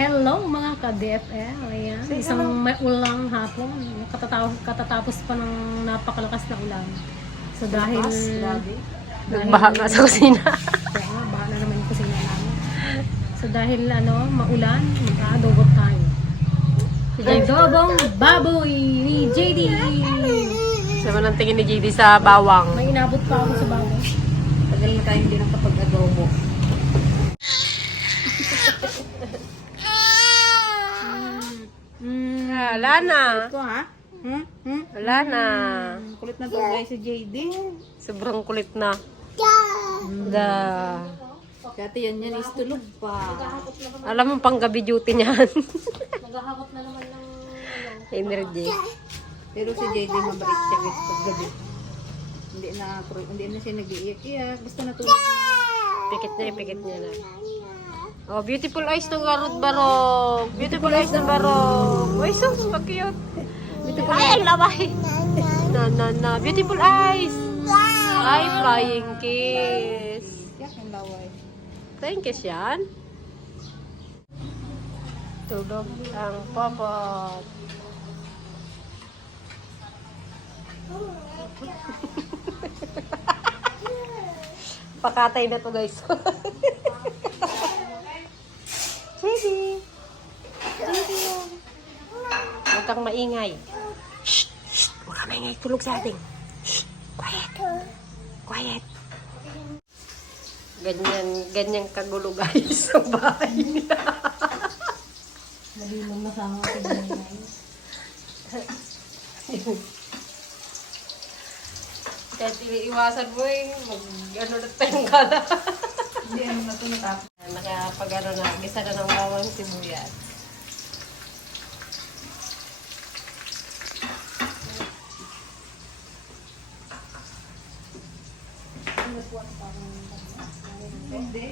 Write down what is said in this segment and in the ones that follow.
Hello mga ka-DFL. Ayan, isang maulang hapon. Katatapos, katatapos pa ng napakalakas na ulan. So dahil... dahil Nagbaha nga sa kusina. Kaya nga, baha na naman yung kusina namin. So dahil ano, maulan, mag-adobo tayo. Adobong baboy ni JD! Sama ng tingin ni JD sa bawang. May inabot pa ako sa baboy. Tagal na tayo hindi nakapag-adobo. Mm, wala na. Ito ha? Hmm? Hmm? Wala na. Ang Kulit na to guys si JD. Sobrang kulit na. Da. Dati yan yan is tulog pa. Alam mo pang gabi duty niyan. Naghahakot na naman ng Energy. Pero si JD mabait siya guys pag gabi. Hindi na, hindi na siya nag-iiyak-iyak. Basta natulog na. Pikit niya, pikit niya na. Oh, beautiful eyes ng garot barok. Beautiful eyes ng barok. Uy, sus, pag-cute. Beautiful Ay, ang laway. Na, na, na. Beautiful eyes. Ay, flying kiss. Yak ang laway. Flying kiss yan. Tulog ang popot. Pakatay na to guys. Baby. Baby. Huwag kang maingay. Shh! Shh! Huwag kang maingay. Tulog sa ating. Shh! Quiet. Quiet. Ganyan, ganyan kagulo guys sa bahay nila. Malinom na sama ko din Kaya iwasan mo eh. Mag, ano na tayong gala. Hindi ano na to natapos. Nakapag ano na, gisa na ng bawang sibuyas. Hindi.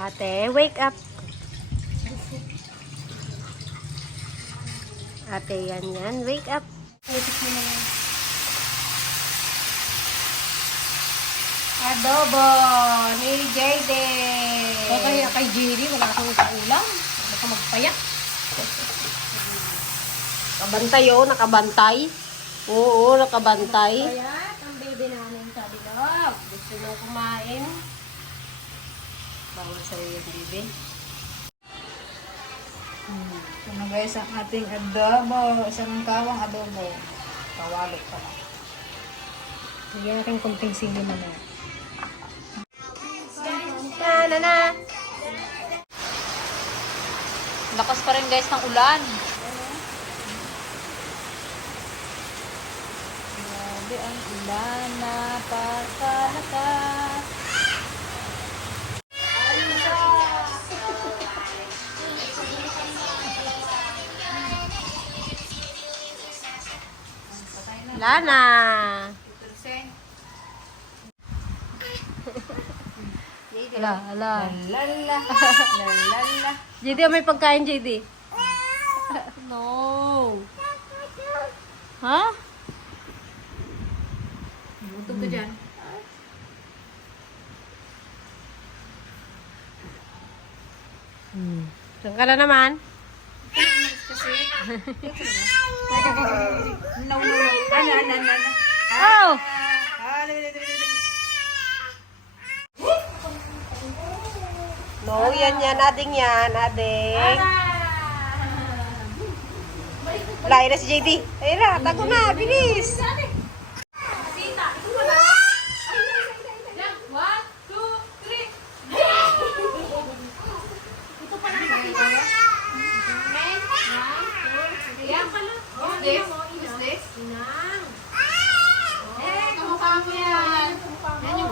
Ate, wake up. Ate, yan yan. Wake up. Adobo ni JD. O kaya kay JD, wala akong kaulam. Baka magpayak. Nakabantay oh, nakabantay. Oo, nakabantay. Kaya, ang baby namin sa dilog. Gusto nyo kumain? Bawal sa'yo yung bibi. Ito na guys ang ating adobo. Isang kawang adobo. Kawalo pala. Bigyan natin konting sili na na. Na na na. Lakas pa rin guys ng ulan. Grabe ang ulan na pagkalakas. Wala na. Ala, ala. Lala, lala. JD, may pagkain, JD. no. Ha? Buto ka dyan. Hmm. Saan ka na naman? No, no, no. Ano, ano, ano, ano. Oh! No, yan yan. Ading yan. Ading. Na si JD. Na, tago na. Bilis.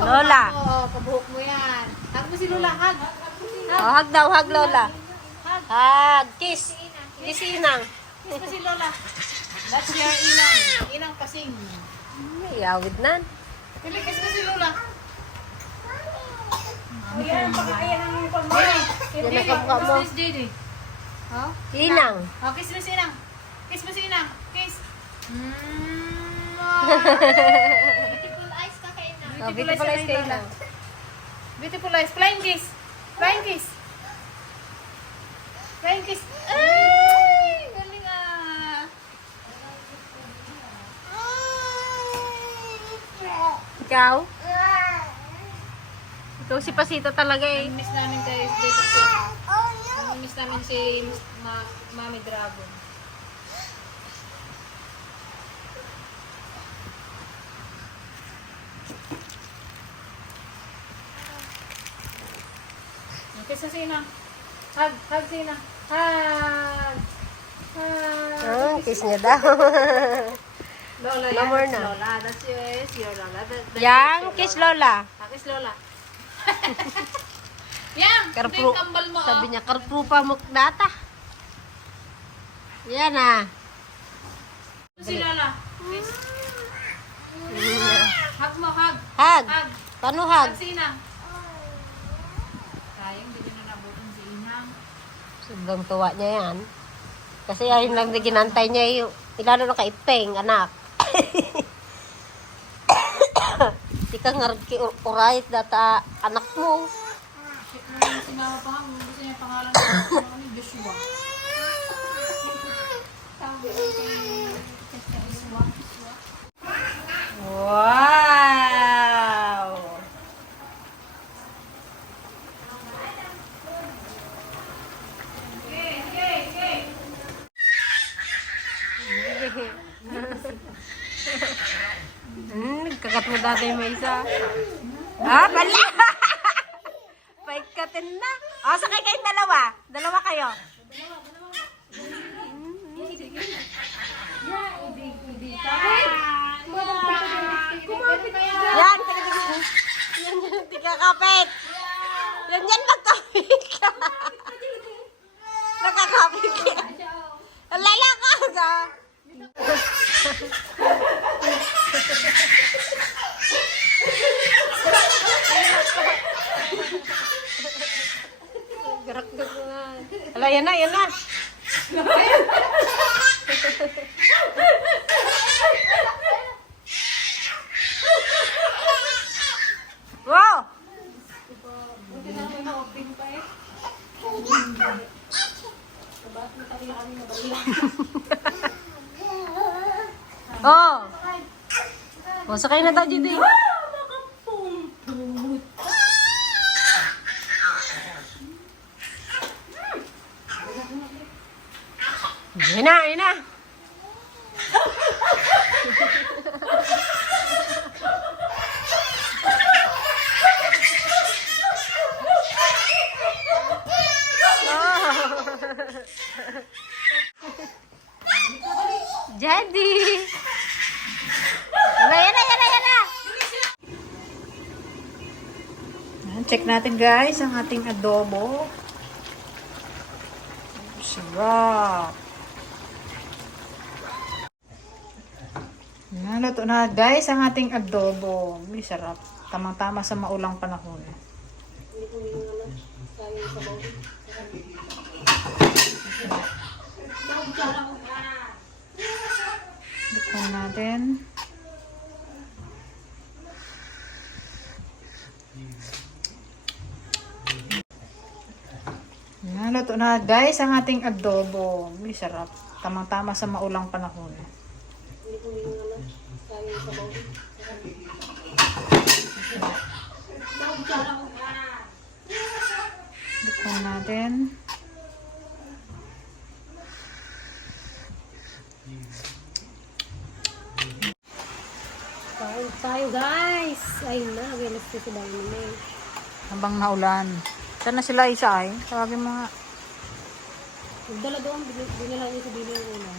Lola. Oo, kabuhok mo yan. Tag mo si Lola, hag. Oh, hug daw, hug Lola. Hug. Kiss. Kiss inang. Kiss mo si Lola. That's your inang. Inang kasing. May awid na. Pili, kiss mo si Lola. Ayan, pag ayan ang pag Yan ang kamukha mo. Kiss. Oh? Inang. Oh, kiss mo si Inang. Kiss mo si Inang. Kiss. Mm. beautiful eyes ka kay Inang. Oh, beautiful eyes kay Inang. Beautiful eyes. Flying kiss. Flying kiss. Flying kiss. Ay! Galing ah. Ikaw? Ikaw si Pasita talaga eh. Miss namin kayo dito si Miss namin si Ma Mami Dragon. Kiss sa Sina. Hug, hug Sina. Hug. Hug. Oh, kiss niya daw. Lola, No yan. more na. Lola. That's yours. Your Lola. That, that's Yang, your kiss Lola. Lola. Ah, kiss Lola. Yang, yung kambal mo. Sabi oh. niya, karprupa mo data. Yan ah. Si Lola. Kiss. Hug mo, hug. Hag. Hug. Paano? Hug Sina. Sayang, hindi na nabutan si Inang. Sobrang tuwa niya yan. Kasi ayun lang na ginantay niya yung ilalo na kay Peng, anak. Di ka nga ki urayit data anak mo. Si pa, gusto niya pangalan Joshua. Joshua. Wow! Hmm, kagat mo isa. Ah, bala! Paikatin na. O, sakay kayong dalawa. Dalawa kayo. Yan, yan, yan, di ka kapit. Yan, yan, magkapit ka. Nakakapit ka. Lala ka ka. Garak na na. Ala, yan na, yan na. Wow! Oh! Oh, sakay na tayo dito. eh. Yan na, yan na. Jadi. Yan na, yan na, yan na, yan na. Ayan, Check natin guys ang ating adobo. Sarap. Yan, na guys ang ating adobo. May sarap. Tamang-tama sa maulang panahon. Tikman natin. Yan, luto na guys ang ating adobo. May sarap. Tamang-tama sa maulang panahon. Tikman natin. Kain tayo guys. Ayun na, nag-relis ko si Dami na eh. Habang naulan. Saan na sila isa ay? Tawagin mo nga. Nagdala doon, bin- binila niyo sa bili ng ulam.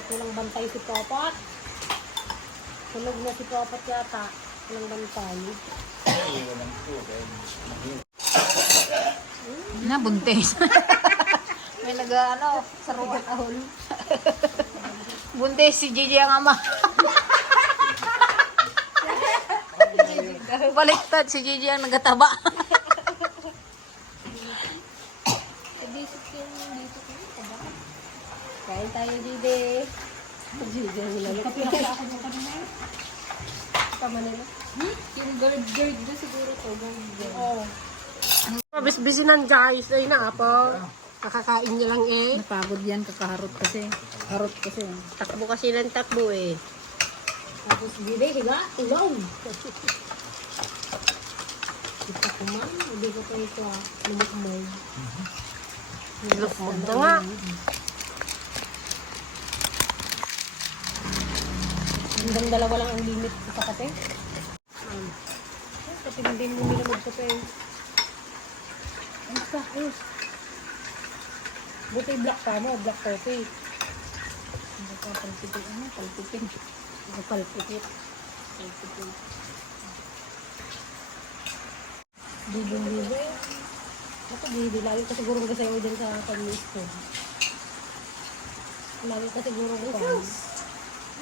Ito lang bantay si Popat. Tulog na si Popat yata. Walang bantay. Na, buntis. May nag, ano, saruan ahol. buntis si Gigi ang ama. Baliktad si Gigi ang nagataba. Eh, basic yung Kain tayo, Jide. Jide, nilalo. Kapila ako ng kanina. Tama nila. Yung guard guard na siguro to. Guard guard. Oo. Ng guys. Ay na, apo. Kakakain niya lang eh. Napagod yan, kakaharot kasi. Harot kasi. Takbo kasi ng takbo eh. Tapos bide, higa, tulong. Kita ko man, hindi ko pa ito ah. Lumukmoy. Lukod na nga. Hanggang dalawa lang ang limit sa kape. Um, kasi hindi mo nila magkape. Ayos ka, ayos. Buti black pa mo, black coffee. Hindi ko palpitin. Ano? Palpitin. Napalpikit. Palpikit. Bibing-bibi. Ako, bibi. Lagi ka siguro kasayaw din sa pag-miss ko. Lagi ka siguro ka.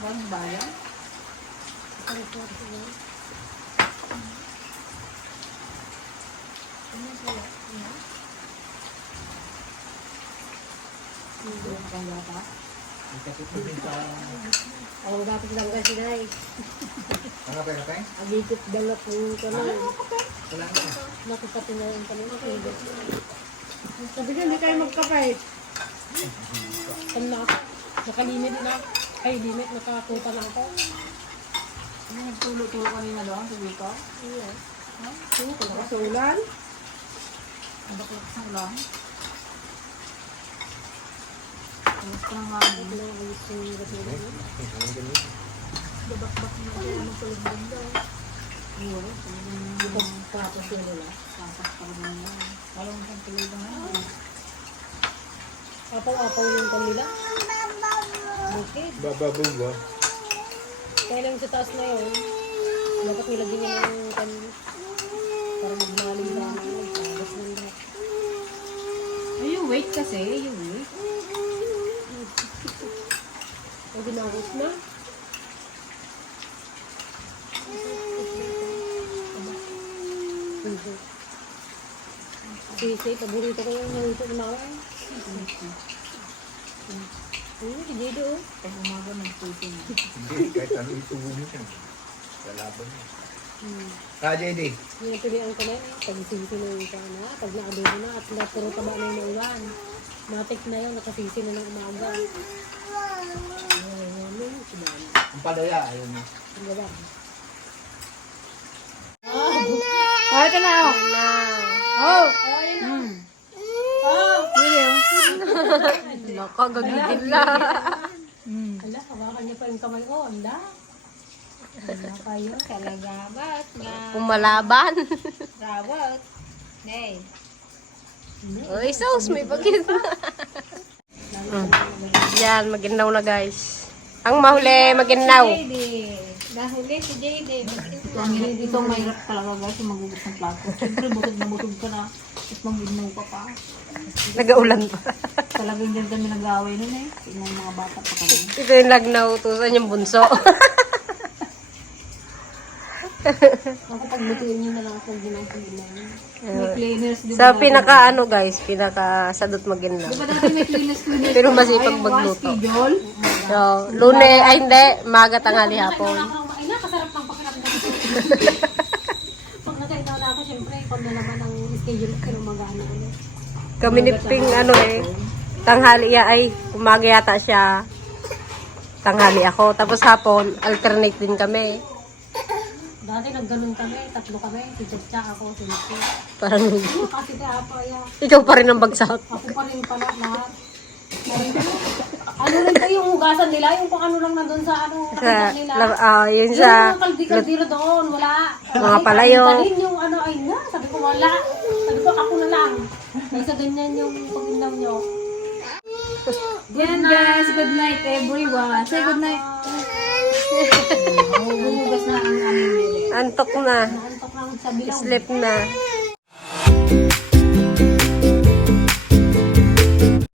Bang bayan? Ang dapat lang kasi na eh. Ano pa kape? Agipit dalap yung kanon. Wala na. Nakipati na yung kanina. Sabi ko, hindi kayo magkapay. Kan na ako. Nakalimit na. Ay, limit. Nakakuta na ako. Ano nagtulo-tulo kanina doon sa dito? Iya. Nakasulan. Ang baklak sa ulang. Tapos pa nga. Ano ang gusto yung? Ano ganun? Babak-bak na ako ng tulog din daw. Siguro. Tapos tapos yun nila. Tapos pa rin na. Alam mo kung tuloy ba na? Apaw-apaw yung kanila. Bukid. Bababong ba? Kaya lang sa taas na yun, dapat nilagyan niya ng kan para magmalim ba. Tapos ng lahat. Ay, yung weight kasi. Yung weight. Ang ginagos na. Sisi, paborito ko yung naluto ng mga ay. Ayun, si Jedo. oh. Pag umaga nagtuto na. Hindi, kahit ano itubo mo siya. Lalaban mo. Hmm. Ah, JD. Napilihan ko na yun, pag sisi na yung sana, pag nakadugo na at na puro taba na yung ulan. Matik na yun, nakasisi na ng umaga. Ang palaya, ayaw mo. Ang gaba. Oh, ito na oh. Na. Oh! Hmm. Laka, gagigil lang. Hmm. Ala, hawakan niya pa yung kamay ko. Ala. Ala kayo. Kalagabat na. Pumalaban. Rawat. Nay. Uy, sauce, may bagit na. Yan, maginaw na guys. Ang mahuli, maginaw. JD. Dahuli si JD. Ang ito mahirap talaga guys yung ng plato. Siyempre busog na busog ka na. Tapos mag-ignaw ka pa. Nagaulan pa. Talagang dyan kami nag-away nun eh. Yung mga bata pa kami. Ito yung lagnaw, tusan yung bunso. Ako paglutuin niyo na lang. May cleaners. Di ba Sa pinaka ano guys, pinaka sadot maginaw. Di ba dati may cleaners cleaners? Pero masipag magluto. So, lune, ay hindi, maga tanghali hapon. Ay na, kasarap ng pakiramdam. Pag nakaita na ako, syempre, kung na naman ang schedule ko ng mga ano. ano. Kami ni Ping, ano eh, tanghali ya ay, umaga yata siya. Tanghali ako. Tapos hapon, alternate din kami. Dati nagganon kami, tatlo kami, si Chacha, ako, si Miki. Parang, kasi kaya pa, ya. ikaw pa rin ang bagsak. Ako pa rin pala lahat. ano rin tayo yung hugasan nila, yung kung ano lang nandun sa ano, Sa, nakita nila. la, ah, yun Yung sa, mga kaldi-kaldiro doon, wala. Mga Ay, palayo. Yung ano, ay na, sabi ko wala. Sabi ko ako na lang. Sa ganyan yung pag-inaw nyo. Yan guys, good night everyone. Say good night. Gumugas na ang aming bebe. Antok na. Antok lang sa bilaw. Sleep na.